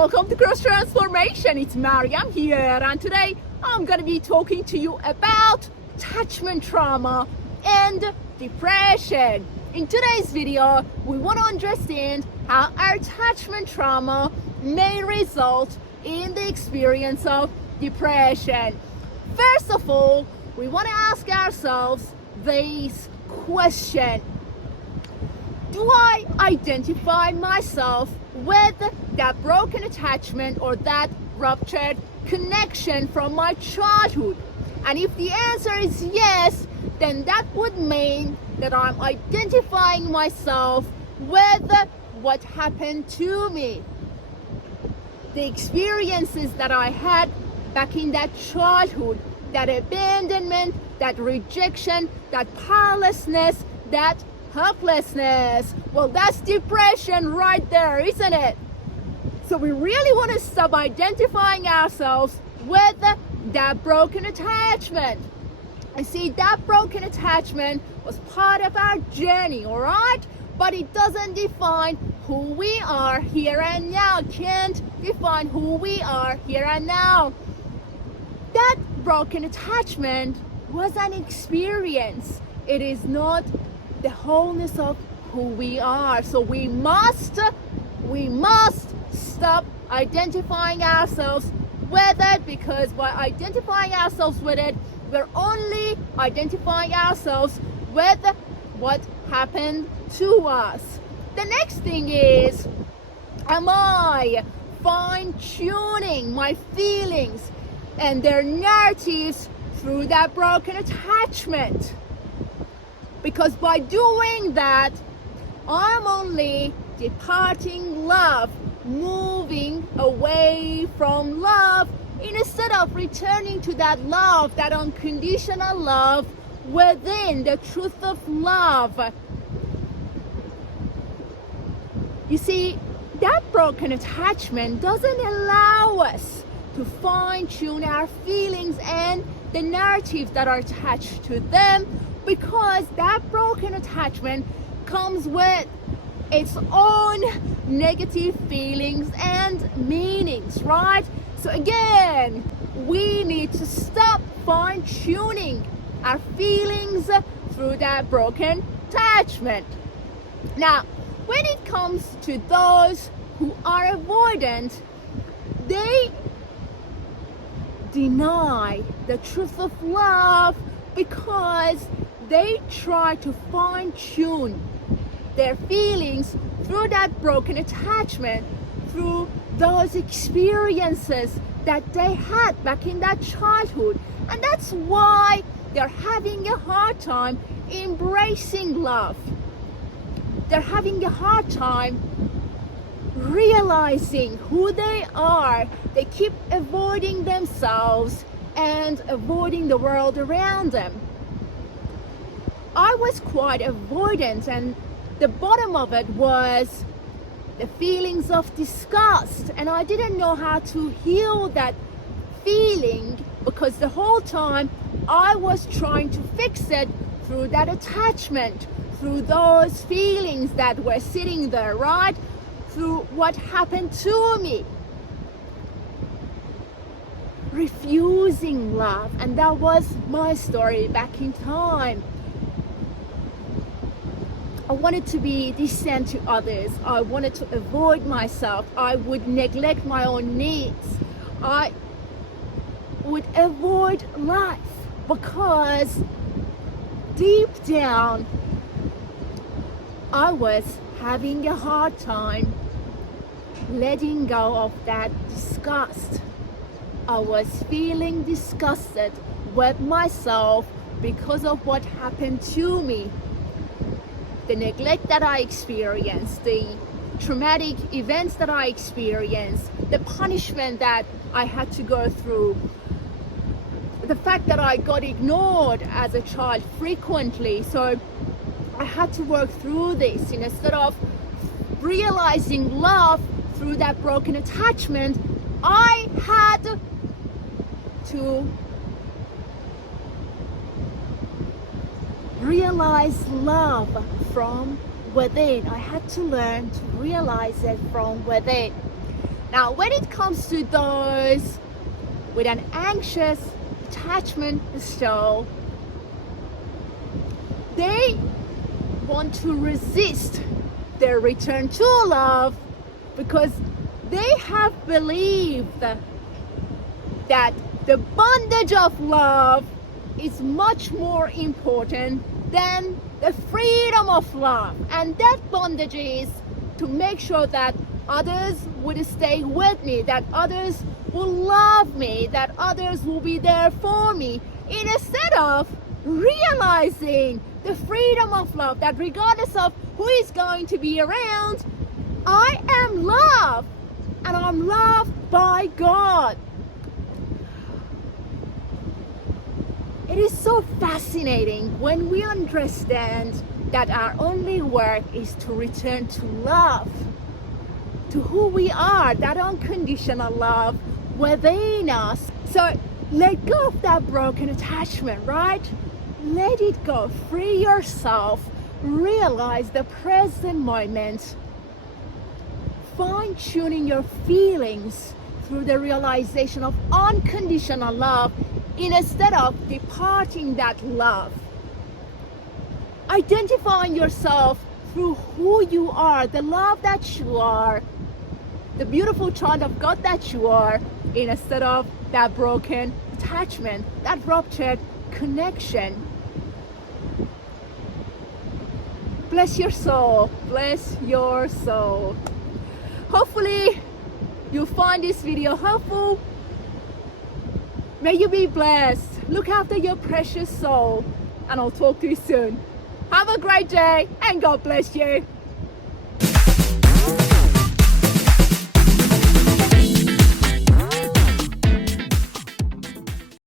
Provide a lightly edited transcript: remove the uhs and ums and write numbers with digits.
Welcome to Cross Transformation. It's Mariam here, and today I'm going to be talking to you about attachment trauma and depression. In today's video, we want to understand how our attachment trauma may result in the experience of depression. First of all, we want to ask ourselves this question: do I identify myself with that broken attachment or that ruptured connection from my childhood? And if the answer is yes, then that would mean that I'm identifying myself with what happened to me. The experiences that I had back in that childhood, that abandonment, that rejection, that powerlessness, that helplessness. Well, that's depression right there, isn't it? So we really want to stop identifying ourselves with that broken attachment. I see that broken attachment was part of our journey, all right? But it doesn't define who we are here and now. Can't define who we are here and now. That broken attachment was an experience. It is not the wholeness of who we are. So we must stop identifying ourselves with it, because by identifying ourselves with it, we're only identifying ourselves with what happened to us. The next thing is, am I fine-tuning my feelings and their narratives through that broken attachment? Because by doing that, I'm only departing love, moving away from love, instead of returning to that love, that unconditional love within the truth of love. You see, that broken attachment doesn't allow us to fine-tune our feelings and the narratives that are attached to them, because that broken attachment comes with its own negative feelings and meanings, right? So again, we need to stop fine-tuning our feelings through that broken attachment. Now, when it comes to those who are avoidant, they deny the truth of love because they try to fine-tune their feelings through that broken attachment, through those experiences that they had back in that childhood. And that's why they're having a hard time embracing love. They're having a hard time realizing who they are. They keep avoiding themselves and avoiding the world around them. I was quite avoidant, and the bottom of it was the feelings of disgust, and I didn't know how to heal that feeling, because the whole time I was trying to fix it through that attachment, through those feelings that were sitting there, right? Through what happened to me. Refusing love, and that was my story back in time. I wanted to be distant to others. I wanted to avoid myself. I would neglect my own needs. I would avoid life because deep down, I was having a hard time letting go of that disgust. I was feeling disgusted with myself because of what happened to me. The neglect that I experienced, the traumatic events that I experienced, the punishment that I had to go through, the fact that I got ignored as a child frequently. So I had to work through this. Instead of realizing love through that broken attachment, I had to realize love from within. I had to learn to realize it from within. Now, when it comes to those with an anxious attachment style, they want to resist their return to love because they have believed that the bondage of love is much more important than the freedom of love. And that bondage is to make sure that others would stay with me, that others will love me, that others will be there for me, instead of realizing the freedom of love, that regardless of who is going to be around, I am loved, and I'm loved by God. It is so fascinating when we understand that our only work is to return to love, to who we are, that unconditional love within us. So let go of that broken attachment, right? Let it go. Free yourself. Realize the present moment. Fine-tuning your feelings through the realization of unconditional love instead of departing that love. Identifying yourself through who you are, the love that you are, the beautiful child of God that you are, instead of that broken attachment, that ruptured connection. Bless your soul. Bless your soul. Hopefully you find this video helpful. May you be blessed. Look after your precious soul, and I'll talk to you soon. Have a great day, and God bless you.